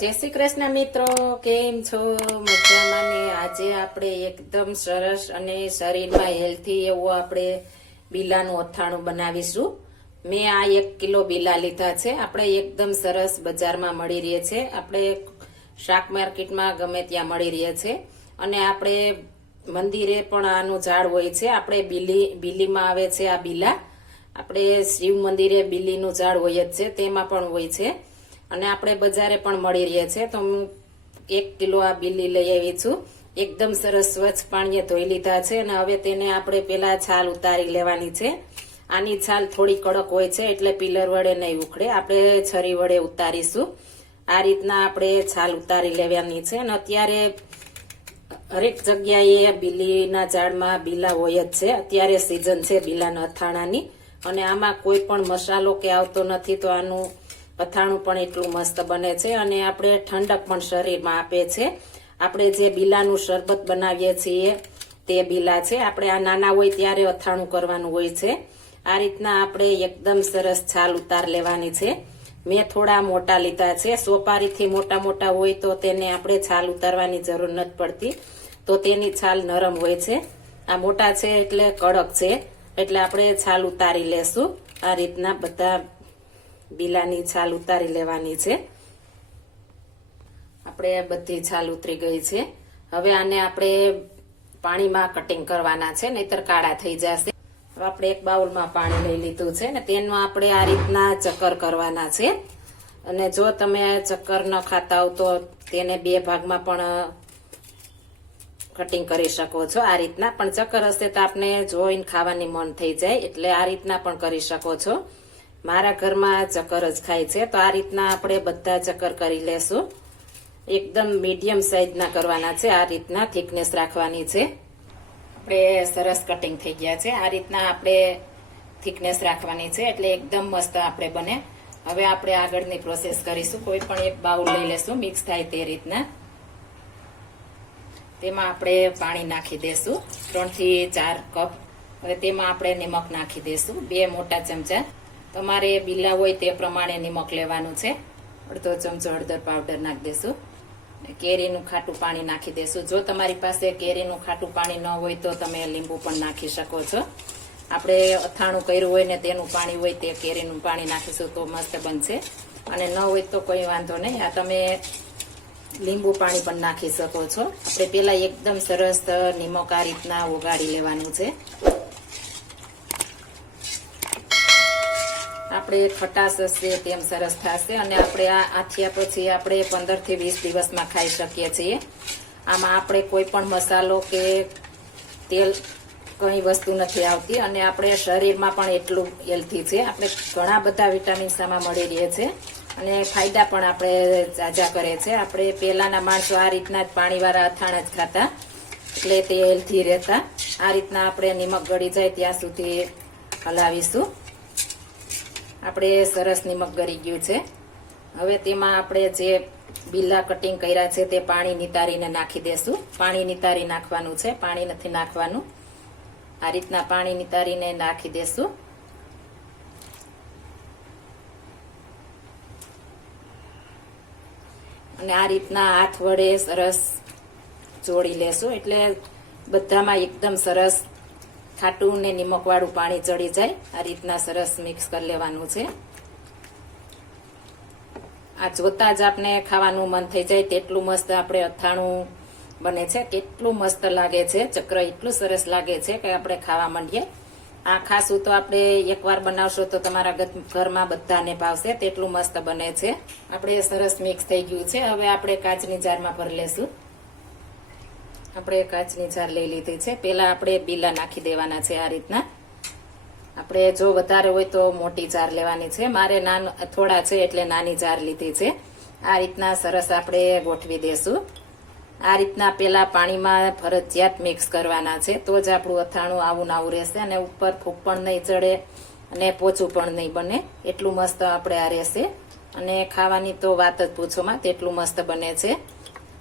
જય શ્રી કૃષ્ણ મિત્રો, કેમ છો? મજામાં ને? આજે આપણે એકદમ સરસ અને શરીરમાં હેલ્થી એવું આપણે બીલાનું અથાણું બનાવીશું. મેં આ 1 કિલો બીલા લીધા છે. આપણે એકદમ સરસ બજારમાં મળી રહે છે, આપણે શાક માર્કેટમાં ગમે ત્યાં મળી રહે છે. અને આપણે મંદિરે પણ આનું ઝાડ હોય છે. આપણે બીલીમાં આવે છે આ બીલા. આપણે શિવ મંદિરે બીલીનું ઝાડ હોય જ છે, તેમાં પણ હોય છે. અને આપણે બજારે પણ મળી રહે છે. તો હું 1 કિલો આ બીલી લઈ આવી છું. એકદમ સરસ સ્વચ્છ પાણીએ ધોઈ લીધા છે. અને હવે તેને આપણે પેલા છાલ ઉતારી લેવાની છે. આની છાલ થોડી કડક હોય છે, એટલે પિલર વડે નહીં ઉખડે, આપણે છરી વડે ઉતારીશું. આ રીતના આપણે છાલ ઉતારી લેવાની છે. અને અત્યારે હરેક જગ્યાએ બીલીના ઝાડમાં બીલા હોય જ છે. અત્યારે સિઝન છે બીલાના અથાણાની. અને આમાં કોઈ પણ મસાલો કે આવતો નથી, તો આનું અથાણું પણ એટલું મસ્ત બને છે. અને આપણે ઠંડક પણ શરીરમાં આપે છે. આપણે જે બીલાનું શરબત બનાવીએ છીએ તે બીલા છે. આપણે આ નાના હોય ત્યારે અથાણું કરવાનું હોય છે. આ રીતના આપણે એકદમ સરસ છાલ ઉતાર લેવાની છે. મેં થોડા મોટા લીધા છે. સોપારીથી મોટા મોટા હોય તો તેને આપણે છાલ ઉતારવાની જરૂર નથી પડતી, તો તેની છાલ નરમ હોય છે. આ મોટા છે એટલે કડક છે, એટલે આપણે છાલ ઉતારી લેશું. આ રીતના બધા બીલાની છાલ ઉતારી લેવાની છે. આપણે બધી છાલ ઉતરી ગઈ છે. હવે આને આપણે પાણીમાં કટિંગ કરવાના છે, નહીતર કાળા થઈ જશે. હવે આપણે એક બાઉલમાં પાણી લઈ લીધું છે ને તેનું આપણે આ રીતના ચક્કર કરવાના છે. અને જો તમે ચક્કર ન ખાતા હો તો તેને 2 ભાગમાં પણ કટિંગ કરી શકો છો. આ રીતના પણ ચક્કર હશે તો આપણે જોઈને ખાવાની મન થઈ જાય, એટલે આ રીતના પણ કરી શકો છો. મારા ઘરમાં ચક્કર જ ખાય છે, તો આ રીતના આપણે બધા ચક્કર કરી લેશું. એકદમ મીડિયમ સાઈઝના કરવાના છે. આ રીતના થિકનેસ રાખવાની છે. આપણે સરસ કટિંગ થઈ ગયા છે. આ રીતના આપણે થિકનેસ રાખવાની છે, એટલે એકદમ મસ્ત આપણે બને. હવે આપણે આગળની પ્રોસેસ કરીશું. કોઈ પણ એક બાઉલ લઈ લેશું, મિક્સ થાય તે રીતના. તેમાં આપણે પાણી નાખી દેશું 3 થી 4 કપ. હવે તેમાં આપણે નિમક નાખી દેશું 2 મોટા ચમચા. તમારે બીલા હોય તે પ્રમાણે નિમક લેવાનું છે. અડધો ચમચો હળદર પાવડર નાખી દેશું. કેરીનું ખાટું પાણી નાખી દેશું. જો તમારી પાસે કેરીનું ખાટું પાણી ન હોય તો તમે લીંબુ પણ નાખી શકો છો. આપણે અથાણું કર્યું હોય ને તેનું પાણી હોય તે કેરીનું પાણી નાખીશું તો મસ્ત બનશે. અને ન હોય તો કોઈ વાંધો નહીં, આ તમે લીંબુ પાણી પણ નાખી શકો છો. આપણે પેલા એકદમ સરસ નિમક આ રીતના ઓગાળી લેવાનું છે. આપણે ખટાશ હશે તેમ સરસ થશે. અને આપણે આ આથિયા પછી આપણે 15 થી 20 દિવસમાં ખાઈ શકીએ છીએ. આમાં આપણે કોઈ પણ મસાલો કે તેલ કઈ વસ્તુ નથી આવતી. અને આપણે શરીરમાં પણ એટલું હેલ્થી છે. આપણે ઘણા બધા વિટામિન્સ આમાં મળી રહે છે. અને ફાયદા પણ આપણે જાજા કરે છે. આપણે પહેલાના માણસો આ રીતના જ પાણીવાળા અથાણા જ ખાતા, એટલે તે હેલ્થી રહેતા. આ રીતના આપણે નિમક ગળી જાય ત્યાં સુધી હલાવીશું. આપણે સરસ નિમક ગળી ગયું છે. હવે તેમાં આપણે જે બીલા કટિંગ કર્યા છે તે પાણી નિતારીને નાખી દેશું. પાણી નિતારી નાખવાનું છે, પાણી નથી નાખવાનું. આ રીતના પાણી નિતારીને નાખી દેશું. અને આ રીતના હાથ વડે સરસ જોડી લેશું, એટલે બધામાં એકદમ સરસ ખાટું ને નિમક વાળું પાણી ચડી જાય. આ રીતના સરસ મિક્સ કરી લેવાનું છે. આ જોતા જ આપણે ખાવાનું મન થઈ જાય તેટલું મસ્ત આપણે અથાણું બને છે. કેટલું મસ્ત લાગે છે, ચક્ર એટલું સરસ લાગે છે કે આપણે ખાવા માંડીએ. આ ખાસું તો આપણે એકવાર બનાવશો તો તમારા ઘરમાં બધાને ભાવશે, તેટલું મસ્ત બને છે. આપણે સરસ મિક્સ થઈ ગયું છે. હવે આપણે કાચની જારમાં ભરી લેશું. આપણે કાચની જાર લઈ લીધી છે. પેલા આપણે બીલા નાખી દેવાના છે. આ રીતના આપણે જો વધારે હોય તો મોટી જાર લેવાની છે. મારે થોડા છે એટલે નાની જાર લીધી છે. આ રીતના સરસ આપણે ગોઠવી દેશું. આ રીતના પેલા પાણીમાં ફરજિયાત મિક્સ કરવાના છે, તો જ આપણું અથાણું આવું આવું રહેશે. અને ઉપર ફૂગ પણ નહીં ચડે અને પોચું પણ નહીં બને. એટલું મસ્ત આપણે આ રહેશે. અને ખાવાની તો વાત જ પૂછોમાં, તેટલું મસ્ત બને છે.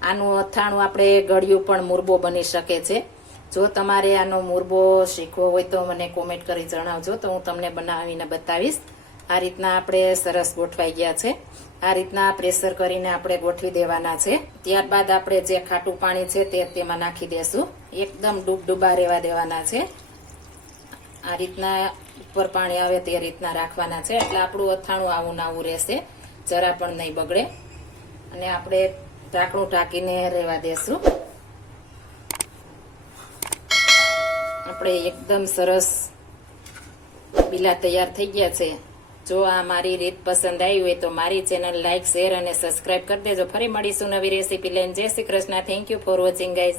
આનું અથાણું આપણે ગળ્યું પણ મુરબો બની શકે છે. જો તમારે આનો મુરબો શીખવો હોય તો મને કોમેન્ટ કરી જણાવજો, તો હું તમને બનાવીને બતાવીશ. આ રીતના આપણે સરસ ગોઠવાઈ ગયા છે. આ રીતના પ્રેશર કરીને આપણે ગોઠવી દેવાના છે. ત્યારબાદ આપણે જે ખાટું પાણી છે તે તેમાં નાખી દેશું. એકદમ ડૂબડૂબા રહેવા દેવાના છે. આ રીતના ઉપર પાણી આવે તે રીતના રાખવાના છે, એટલે આપણું અથાણું આવું ને આવું રહેશે, જરા પણ નહીં બગડે. અને આપણે ઢાંકણું ઢાંકીને રહેવા દેશું. આપણે એકદમ સરસ બીલા તૈયાર થઈ ગયા છે. જો આ મારી રીત પસંદ આવી હોય તો મારી ચેનલ લાઈક, શેર અને સબસ્ક્રાઇબ કરી દેજો. ફરી મળીશું નવી રેસીપી લઈને. જય Shri Krishna. Thank you for watching guys.